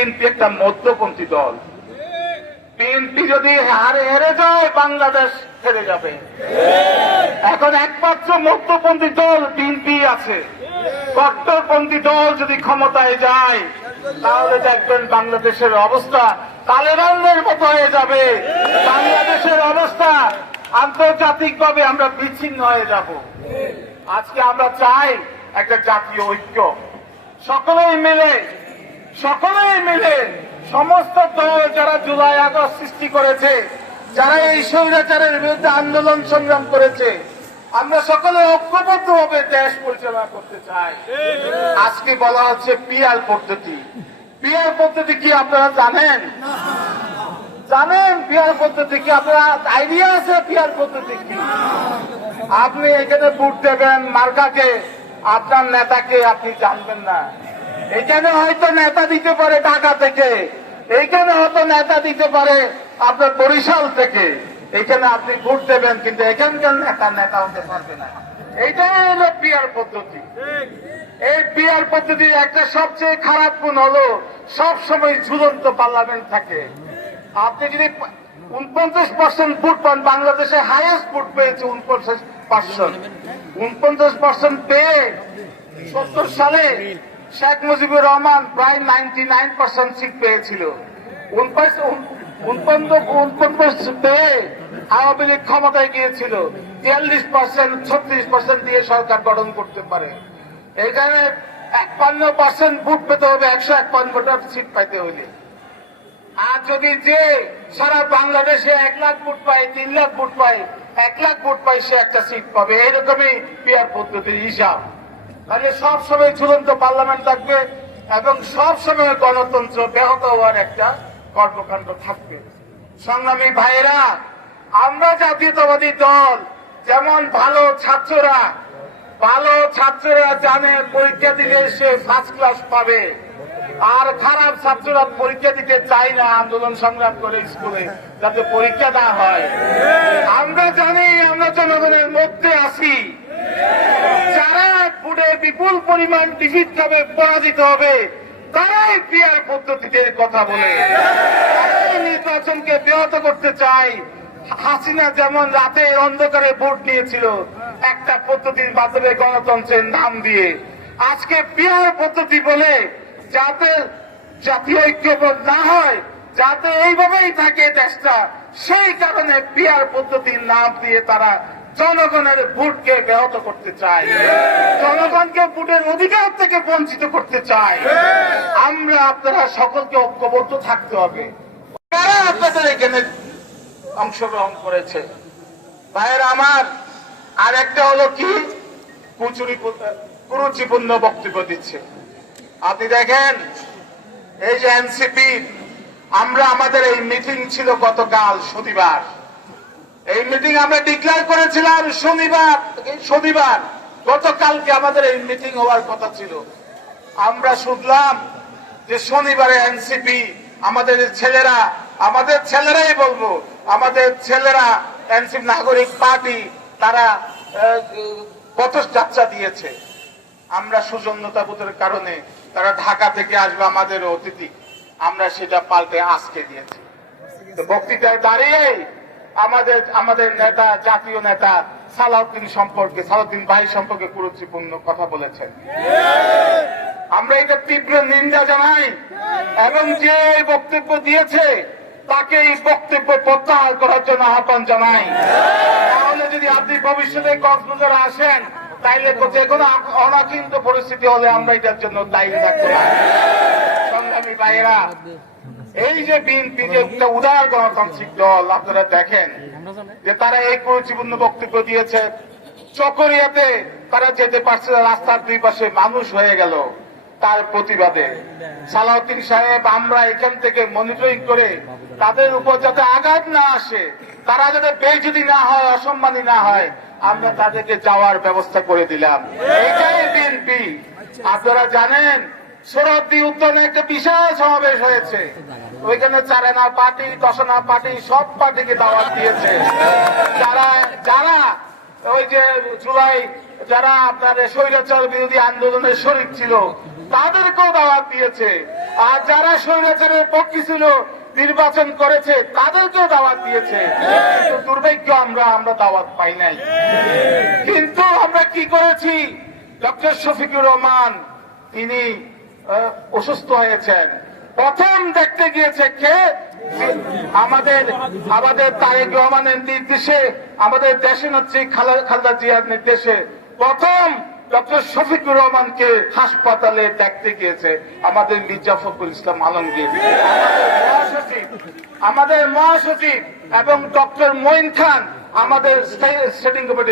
BNP একটা মধ্যপন্থী দল। BNP যদি হারে হেরে যায়, বাংলাদেশ হেরে যাবে। এখন একমাত্র মধ্যপন্থী দল বিএনপি আছে। কট্টরপন্থী দল যদি ক্ষমতায় যায়, তাহলে দেখবেন বাংলাদেশের অবস্থা তালেবানদের মতো হয়ে যাবে। বাংলাদেশের অবস্থা আন্তর্জাতিকভাবে আমরা বিচ্ছিন্ন হয়ে যাব। আজকে আমরা চাই একটা জাতীয় ঐক্য। সকলেই মিলে সকলেই মিলে সমস্ত দল যারা জুলাই আগস্ট সৃষ্টি করেছে, যারা এই স্বৈরাচারের বিরুদ্ধে আন্দোলন সংগ্রাম করেছে, আমরা সকলে ঐক্যবদ্ধ ভাবে দেশ পরিচালনা করতে চাই। আজকে বলা হচ্ছে পিয়ার পদ্ধতি। পিয়ার পদ্ধতি কি আপনারা জানেন? জানেন পিয়ার পদ্ধতি কি? আপনারা আইডিয়া আছে পিয়ার পদ্ধতি কি? আপনি এখানে ভোট দেবেন মার্কাকে, আপনার নেতাকে আপনি জানবেন না। এখানে হয়তো নেতা দিতে পারে ঢাকা থেকে। এইখানে হয়তো নেতা দিতে পারে আপনার বরিশাল থেকে। এখানে আপনি ভোট দেবেন, কিন্তু এখানকার নেতা নেতা হতে পারবে না। এইটাই হলো পিয়ার পদ্ধতি। এই পিয়ার পদ্ধতির একটা সবচেয়ে খারাপ গুণ হলো সব সময় ঝুলন্ত পার্লামেন্ট থাকে। আপনি যদি উনপঞ্চাশ পার্সেন্ট ভোট পান, বাংলাদেশে হাইয়েস্ট ভোট পেয়েছে উনপঞ্চাশ পার্সেন্ট। উনপঞ্চাশ পার্সেন্ট পেয়ে সত্তর সালে শেখ মুজিবুর রহমান প্রায় নাইনটি নাইন পার্সেন্ট সিট পেয়েছিল। পেয়ে আওয়ামী লীগ ক্ষমতায় গিয়েছিল। তিয়াল্লিশ পার্সেন্ট ছত্রিশ পার্সেন্ট দিয়ে সরকার গঠন করতে পারে। এখানে একপান্ন পার্সেন্ট ভোট পেতে হবে, একশো একপান্ন ভোটার সিট পাইতে হইলে। আর যদি যে সারা বাংলাদেশে এক লাখ ভোট পায়, তিন লাখ ভোট পায়, এক লাখ ভোট পায়, সে একটা সিট পাবে। এইরকমই পিয়ার পদ্ধতির হিসাব। তাহলে সব সময় ঝুলন্ত পার্লামেন্ট থাকবে এবং সব সময় গণতন্ত্র ব্যাহত হওয়ার একটা কর্মকাণ্ড থাকবে। সংগ্রামী ভাইয়েরা, আমরা জাতীয়তাবাদী দল, যেমন ভালো ছাত্ররা ভালো ছাত্ররা জানে পরীক্ষা দিলে সে ফার্স্ট ক্লাস পাবে। আর খারাপ ছাত্ররা পরীক্ষা দিতে চায় না আন্দোলন সংগ্রাম করে স্কুলে, যাতে পরীক্ষা না হয়। আমরা জানি আমরা জনগণের মধ্যে আছি। যারা পুরে বিপুল পরিমাণ হবে পরাজিত হবে, তারাই পিয়ার পদ্ধতিতে কথা বলে। তারাই নির্বাচনকে ব্যাহত করতে চায়, হাসিনা যেমন রাতে অন্ধকারে ভোট নিয়েছিল একটা পদ্ধতির মাধ্যমে গণতন্ত্রের নাম দিয়ে। আজকে পিয়ার পদ্ধতি বলে যাতে জাতীয় ঐক্যবোধ না হয়, যাতে এইভাবেই থাকে দেশটা, সেই কারণে পিয়ার পদ্ধতির নাম দিয়ে তারা জনগণের ভোটকে ব্যাহত করতে চায় জনগণকে ভোটের অধিকার থেকে বঞ্চিত করতে চায় আমরা আপনারা সকলকে ঐক্যবদ্ধ থাকতে হবে। কারা আপনাদের এখানে অংশগ্রহণ করেছে? ভাইয়ের আমার আর একটা হলো কি? কুচুরি কুরুচিপূর্ণ বক্তব্য দিচ্ছে। আপনি দেখেন, এই যে এনসিপি, আমরা আমাদের এই মিটিং ছিল গতকাল শনিবার। এই মিটিং আমরা ডিক্লেয়ার করেছিলাম শনিবার শনিবার। গতকালকে আমাদের এই মিটিং হওয়ার কথা ছিল। আমরা শুনলাম যে শনিবারে এনসিপি আমাদের ছেলেরা, আমাদের ছেলেরাই বলব, আমাদের ছেলেরা এনসিপি নাগরিক পার্টি, তারা পথযাত্রা দিয়েছে। আমরা সুজন্যতা বোধের কারণে তারা ঢাকা থেকে আসবে আমাদের অতিথি। আমরা সেটা পাল্টে আজকে দিয়েছি। বক্তৃতায় দাঁড়িয়ে আমাদের আমাদের নেতা, জাতীয় নেতা সালাউদ্দিন সম্পর্কে, সালাউদ্দিন ভাই সম্পর্কে গুরুত্বপূর্ণ কথা বলেছেন। আমরা এটা তীব্র নিন্দা জানাই এবং যে বক্তব্য দিয়েছে, তাকে এই বক্তব্য প্রত্যাহার করার জন্য আহ্বান জানাই। তাহলে যদি আপনি ভবিষ্যতে কক্সবাজার আসেন, তাইলে যে কোনো অনাকিন্ত পরিস্থিতি হলে আমরা এটার জন্য দায়ী পারি সংগ্রামী ভাইয়েরা এই যে বিএনপি যে একটা উদার গণতান্ত্রিক দল, আপনারা দেখেন যে তারা এই পরিচিপূর্ণ বক্তব্য দিয়েছে। চকরিয়াতে তারা যেতে পারছে রাস্তার দুই পাশে মানুষ হয়ে গেল তার প্রতিবাদে। সালাউদ্দিন সাহেব, আমরা এখান থেকে মনিটরিং করে তাদের উপর যাতে আঘাত না আসে, তারা যাতে বেজুদি না হয়, অসম্মানী না হয়, আমরা তাদেরকে যাওয়ার ব্যবস্থা করে দিলাম। এটাই বিএনপি। আপনারা জানেন বিশাল সমাবেশ হয়েছে। আন্দোলনের ছিল, তাদেরকেও দাওয়াত দিয়েছে। আর যারা স্বৈরাচারের পক্ষে ছিল, নির্বাচন করেছে, তাদেরকেও দাওয়াত দিয়েছে। দুর্ভাগ্য আমরা আমরা দাওয়াত পাই নাই। কিন্তু আমরা কি করেছি? ডক্টর শফিকুর রহমান, তিনি অসুস্থ হয়েছেন। প্রথম দেখতে গিয়েছে কে? আমাদের আমাদের তারেক রহমানের নির্দেশে, আমাদের দেশে হচ্ছে খালদা জিয়ার নির্দেশে প্রথম ডক্টর শফিকুর রহমানকে হাসপাতালে দেখতে গিয়েছে আমাদের মির্জা ফখরুল ইসলাম আলমগীর। আমাদের মহাসচিব এবং ডক্টর মঈন খান আমাদের স্টেটিং কমিটি